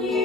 you.